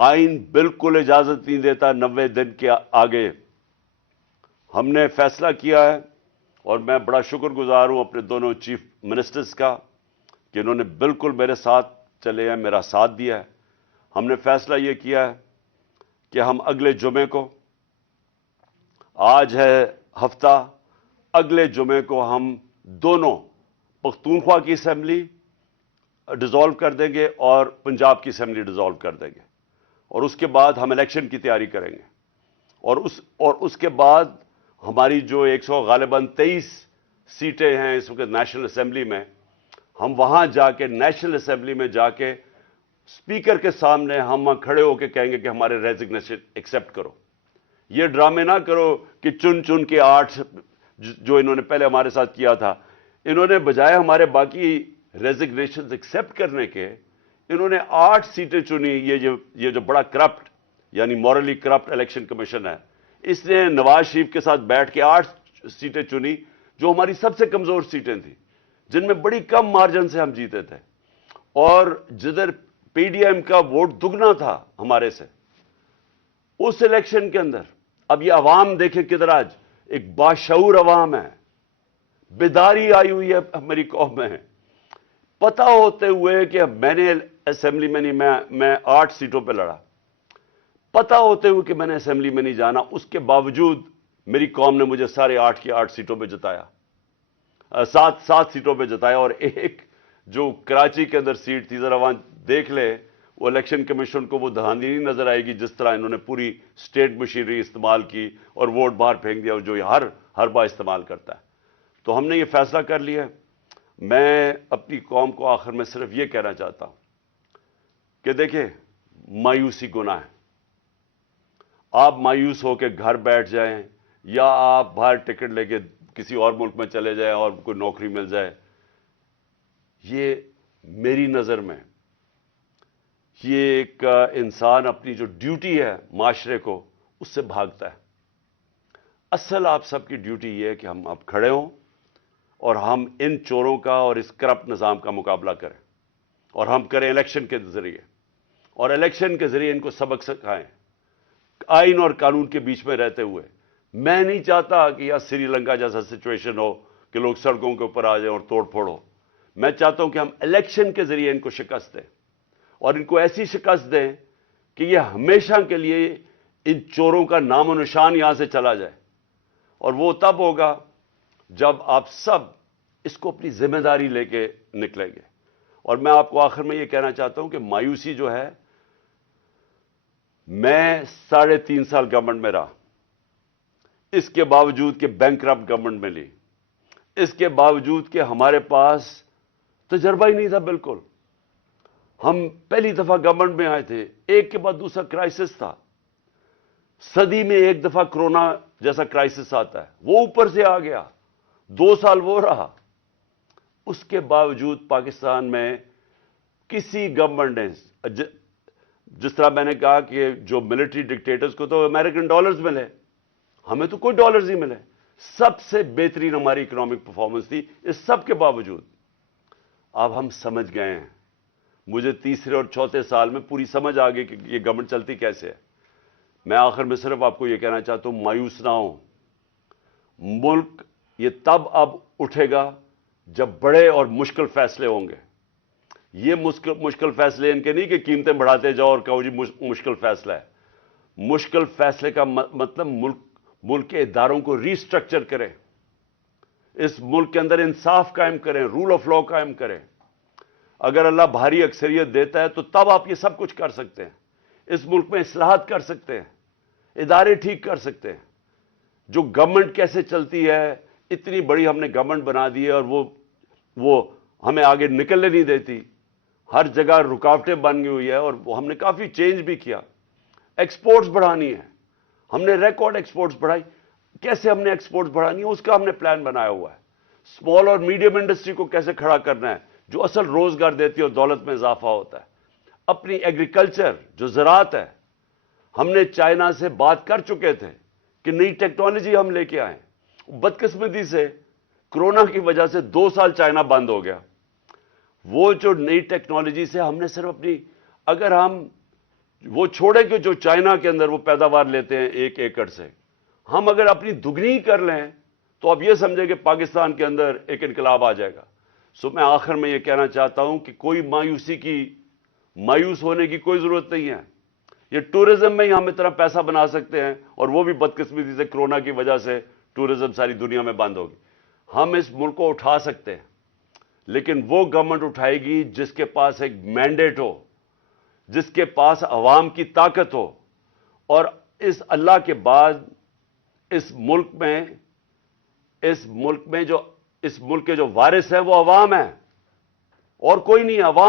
آئین بالکل اجازت نہیں دیتا 90 دن کے آگے. ہم نے فیصلہ کیا ہے اور میں بڑا شکر گزار ہوں اپنے دونوں چیف منسٹرز کا کہ انہوں نے بالکل میرے ساتھ چلے ہیں, میرا ساتھ دیا ہے. ہم نے فیصلہ یہ کیا ہے کہ ہم اگلے جمعے کو, آج ہے ہفتہ, اگلے جمعے کو ہم دونوں پختونخوا کی اسمبلی ڈیزالو کر دیں گے اور پنجاب کی اسمبلی ڈیزالو کر دیں گے, اور اس کے بعد ہم الیکشن کی تیاری کریں گے. اور اس کے بعد ہماری جو 123 سیٹیں ہیں اس وقت نیشنل اسمبلی میں, ہم وہاں جا کے نیشنل اسمبلی میں جا کے اسپیکر کے سامنے ہم کھڑے ہو کے کہیں گے کہ ہمارے ریزگنیشن ایکسیپٹ کرو. یہ ڈرامے نہ کرو کہ چن کے 8 جو انہوں نے پہلے ہمارے ساتھ کیا تھا, انہوں نے بجائے ہمارے باقی ریزگنیشن ایکسیپٹ کرنے کے, انہوں نے 8 سیٹیں چنی. یہ جو بڑا کرپٹ یعنی مورلی کرپٹ الیکشن کمیشن ہے, اس نے نواز شریف کے ساتھ بیٹھ کے 8 سیٹیں چنی جو ہماری سب سے کمزور سیٹیں تھیں, جن میں بڑی کم مارجن سے ہم جیتے تھے, اور جدھر پی ڈی ایم کا ووٹ دگنا تھا ہمارے سے اس الیکشن کے اندر. اب یہ عوام دیکھیں کدھر آج ایک باشعور عوام ہے, بیداری آئی ہوئی ہے ہماری قوم میں. پتہ ہوتے ہوئے کہ میں نے اسمبلی میں نہیں, میں 8 سیٹوں پہ لڑا, پتہ ہوتے ہوئے کہ میں نے اسمبلی میں نہیں جانا, اس کے باوجود میری قوم نے مجھے سارے 8 کی 8 سیٹوں پہ جتایا, 7 سیٹوں پہ جتایا. اور ایک جو کراچی کے اندر سیٹ تھی, ذرا وہاں دیکھ لے, وہ الیکشن کمیشن کو وہ دھاندلی نہیں نظر آئے گی جس طرح انہوں نے پوری اسٹیٹ مشینری استعمال کی اور ووٹ باہر پھینک دیا, جو یہ ہر بار استعمال کرتا ہے. تو ہم نے یہ فیصلہ کر لیا ہے. میں اپنی قوم کو آخر میں صرف یہ کہنا چاہتا ہوں کہ دیکھیں, مایوسی گناہ ہے. آپ مایوس ہو کے گھر بیٹھ جائیں یا آپ باہر ٹکٹ لے کے کسی اور ملک میں چلے جائیں اور کوئی نوکری مل جائے, یہ میری نظر میں یہ ایک انسان اپنی جو ڈیوٹی ہے معاشرے کو اس سے بھاگتا ہے. اصل آپ سب کی ڈیوٹی یہ ہے کہ ہم اب کھڑے ہوں اور ہم ان چوروں کا اور اس کرپٹ نظام کا مقابلہ کریں, اور ہم کریں الیکشن کے ذریعے, اور الیکشن کے ذریعے ان کو سبق سکھائیں آئین اور قانون کے بیچ میں رہتے ہوئے. میں نہیں چاہتا کہ یہاں سری لنکا جیسا سچویشن ہو کہ لوگ سڑکوں کے اوپر آ جائیں اور توڑ پھوڑ ہو. میں چاہتا ہوں کہ ہم الیکشن کے ذریعے ان کو شکست دیں, اور ان کو ایسی شکست دیں کہ یہ ہمیشہ کے لیے ان چوروں کا نام و نشان یہاں سے چلا جائے. اور وہ تب ہوگا جب آپ سب اس کو اپنی ذمہ داری لے کے نکلیں گے. اور میں آپ کو آخر میں یہ کہنا چاہتا ہوں کہ مایوسی جو ہے, میں 3.5 سال گورنمنٹ میں رہا, اس کے باوجود کہ بینکرپٹ گورنمنٹ میں لی, اس کے باوجود کہ ہمارے پاس تجربہ ہی نہیں تھا بالکل. ہم پہلی دفعہ گورنمنٹ میں آئے تھے, ایک کے بعد دوسرا کرائسس تھا. صدی میں ایک دفعہ کرونا جیسا کرائسس آتا ہے, وہ اوپر سے آ گیا, 2 سال وہ رہا. اس کے باوجود پاکستان میں کسی گورنمنٹ نے, جس طرح میں نے کہا کہ جو ملٹری ڈکٹیٹرز کو تو امریکن ڈالرز ملے, ہمیں تو کوئی ڈالرز ہی ملے. سب سے بہترین ہماری اکنامک پرفارمنس تھی. اس سب کے باوجود اب ہم سمجھ گئے ہیں, مجھے تیسرے اور چوتھے سال میں پوری سمجھ آ گئی کہ یہ گورنمنٹ چلتی کیسے ہے. میں آخر میں صرف آپ کو یہ کہنا چاہتا ہوں, مایوس نہ ہوں. ملک یہ تب اب اٹھے گا جب بڑے اور مشکل فیصلے ہوں گے. یہ مشکل فیصلے ان کے نہیں کہ قیمتیں بڑھاتے جاؤ اور کہو جی مشکل فیصلہ ہے. مشکل فیصلے کا مطلب ملک کے اداروں کو ری اسٹرکچر کریں, اس ملک کے اندر انصاف قائم کریں, رول آف لا قائم کریں. اگر اللہ بھاری اکثریت دیتا ہے تو تب آپ یہ سب کچھ کر سکتے ہیں. اس ملک میں اصلاحات کر سکتے ہیں, ادارے ٹھیک کر سکتے ہیں. جو گورنمنٹ کیسے چلتی ہے, اتنی بڑی ہم نے گورنمنٹ بنا دی ہے اور وہ ہمیں آگے نکلنے نہیں دیتی. ہر جگہ رکاوٹیں بن گئی ہوئی ہے, اور ہم نے کافی چینج بھی کیا. ایکسپورٹس بڑھانی ہے, ہم نے ریکارڈ ایکسپورٹس بڑھائی. کیسے ہم نے ایکسپورٹس بڑھانی ہے اس کا ہم نے پلان بنایا ہوا ہے. اسمال اور میڈیم انڈسٹری کو کیسے کھڑا کرنا ہے, جو اصل روزگار دیتی ہے اور دولت میں اضافہ ہوتا ہے. اپنی ایگریکلچر جو زراعت ہے, ہم نے چائنا سے بات کر چکے تھے کہ نئی ٹیکنالوجی ہم لے کے آئیں. بدقسمتی سے کرونا کی وجہ سے 2 سال چائنا بند ہو گیا. وہ جو نئی ٹیکنالوجی سے ہم نے صرف اگر ہم وہ چھوڑے کہ جو چائنا کے اندر وہ پیداوار لیتے ہیں 1 ایکڑ سے، ہم اگر اپنی دگنی کر لیں تو اب یہ سمجھیں کہ پاکستان کے اندر ایک انقلاب آ جائے گا۔ میں آخر میں یہ کہنا چاہتا ہوں کہ کوئی مایوس ہونے کی کوئی ضرورت نہیں ہے۔ یہ ٹورزم میں ہی ہم اتنا پیسہ بنا سکتے ہیں، اور وہ بھی بدقسمتی سے کرونا کی وجہ سے ٹورزم ساری دنیا میں بند ہوگی۔ ہم اس ملک کو اٹھا سکتے ہیں، لیکن وہ گورنمنٹ اٹھائے گی جس کے پاس ایک مینڈیٹ ہو، جس کے پاس عوام کی طاقت ہو، اور اس اللہ کے بعد اس ملک کے جو وارث ہیں وہ عوام ہیں، اور کوئی نہیں، عوام